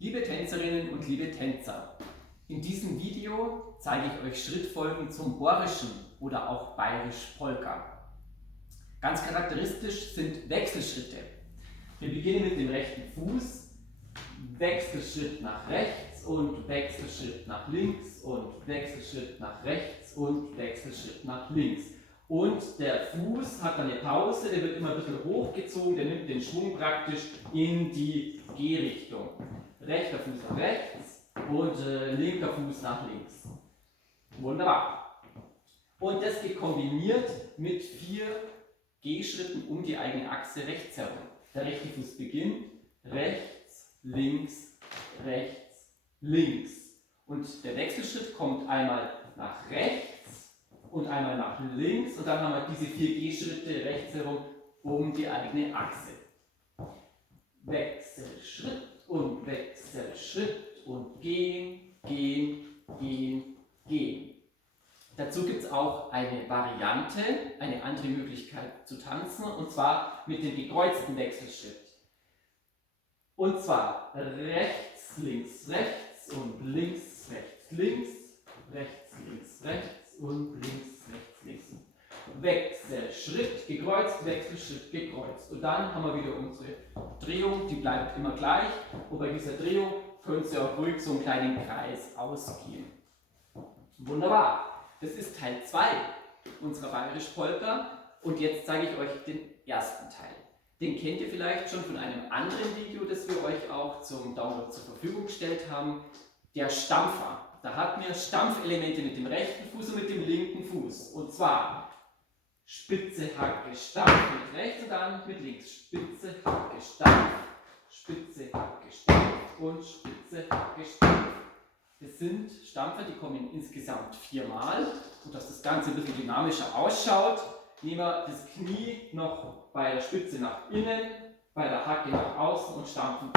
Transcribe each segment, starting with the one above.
Liebe Tänzerinnen und liebe Tänzer, in diesem Video zeige ich euch Schrittfolgen zum Borischen oder auch Bayerisch Polka. Ganz charakteristisch sind Wechselschritte. Wir beginnen mit dem rechten Fuß, Wechselschritt nach rechts und Wechselschritt nach links und Wechselschritt nach rechts und Wechselschritt nach links. Und der Fuß hat dann eine Pause, der wird immer ein bisschen hochgezogen, der nimmt den Schwung praktisch in die Gehrichtung. Rechter Fuß nach rechts und linker Fuß nach links. Wunderbar. Und das geht kombiniert mit 4 Gehschritten um die eigene Achse rechts herum. Der rechte Fuß beginnt rechts, links, rechts, links. Und der Wechselschritt kommt einmal nach rechts und einmal nach links. Und dann haben wir diese 4 Gehschritte rechts herum um die eigene Achse. Wechselschritt und Wechselschritt und gehen, gehen, gehen, gehen. Dazu gibt es auch eine Variante, eine andere Möglichkeit zu tanzen, und zwar mit dem gekreuzten Wechselschritt. Und zwar rechts, links, rechts und links, rechts, links, rechts, links, rechts und links, rechts, links. Wechselschritt, gekreuzt, Wechselschritt, gekreuzt. Und dann haben wir wieder unsere Drehung, die bleibt immer gleich. Und bei dieser Drehung könnt ihr auch ruhig so einen kleinen Kreis ausgehen. Wunderbar. Das ist Teil 2 unserer Bayerisch Polka. Und jetzt zeige ich euch den ersten Teil. Den kennt ihr vielleicht schon von einem anderen Video, das wir euch auch zum Download zur Verfügung gestellt haben. Der Stampfer. Da hatten wir Stampfelemente mit dem rechten Fuß und mit dem linken Fuß. Und zwar Spitze, Hacke, Stampf mit rechts und dann mit links. Spitze, Hacke, Stampf, Spitze, Hacke, Stampf und Spitze, Hacke, Stampf. Das sind Stampfer, die kommen insgesamt 4 Mal. Und dass das Ganze ein bisschen dynamischer ausschaut, nehmen wir das Knie noch bei der Spitze nach innen, bei der Hacke nach außen und stampfen.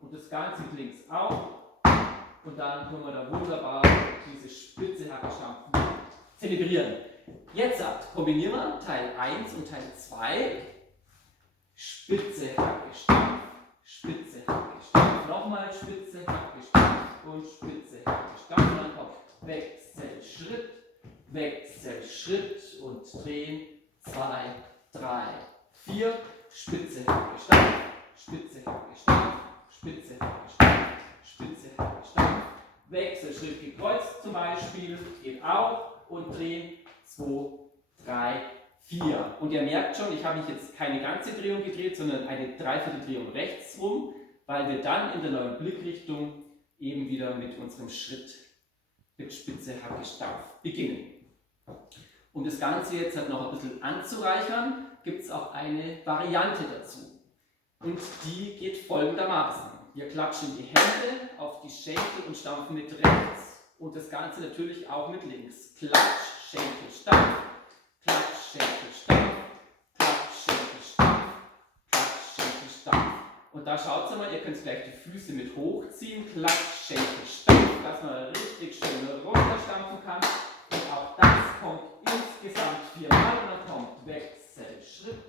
Und das Ganze mit links auch. Und dann können wir da wunderbar diese Spitze, Hacke, Stampfen zelebrieren. Jetzt kombinieren wir Teil 1 und Teil 2. Spitze, Hacke, Stampf, Spitze, Hacke, Stampf. Nochmal Spitze, Hacke, Stampf und Spitze, Hacke, Stampf. Und dann kommt Wechselschritt, Wechselschritt und drehen. 2, 3, 4. Spitze, Hacke, Stampf, Spitze, Hacke, Stampf, Spitze, Hacke, Stampf, Spitze, Hacke, Stampf. Wechselschritt gekreuzt zum Beispiel, geht auch, und drehen. 2, 3, 4. Und ihr merkt schon, ich habe jetzt keine ganze Drehung gedreht, sondern eine Dreivierteldrehung rechts rum, weil wir dann in der neuen Blickrichtung eben wieder mit unserem Schritt mit Spitze, Hacke, Stampf beginnen. Um das Ganze jetzt noch ein bisschen anzureichern, gibt es auch eine Variante dazu. Und die geht folgendermaßen. Wir klatschen die Hände auf die Schenkel und stampfen mit rechts. Und das Ganze natürlich auch mit links. Klatsch, Schenkel, Stampf, Klatsch, Schenkel, Stampf, Klatsch, Schenkel, Stampf, Klatsch, Schenkel, Stampf. Und da schaut mal, ihr könnt gleich die Füße mit hochziehen. Klatsch, Schenkel, Stampf, dass man richtig schön runterstampfen kann. Und auch das kommt insgesamt 4 Mal. Und dann kommt Wechselschritt,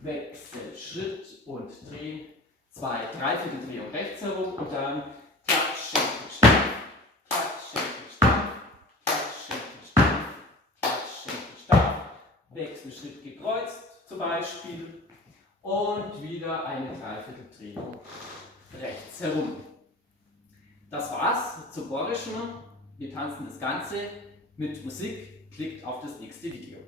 Wechselschritt und drehen. 2, 3 Vierteldrehung rechts herum und dann Klatsch, Schenkel, Stampf, Klatsch, Schenkel, Stampf, Klatsch, Schenkel, Stampf, Klatsch, Schenkel, Stampf. Wechselschritt gekreuzt zum Beispiel und wieder eine Dreivierteldrehung rechts herum. Das war's zur Borischen. Wir tanzen das Ganze mit Musik. Klickt auf das nächste Video.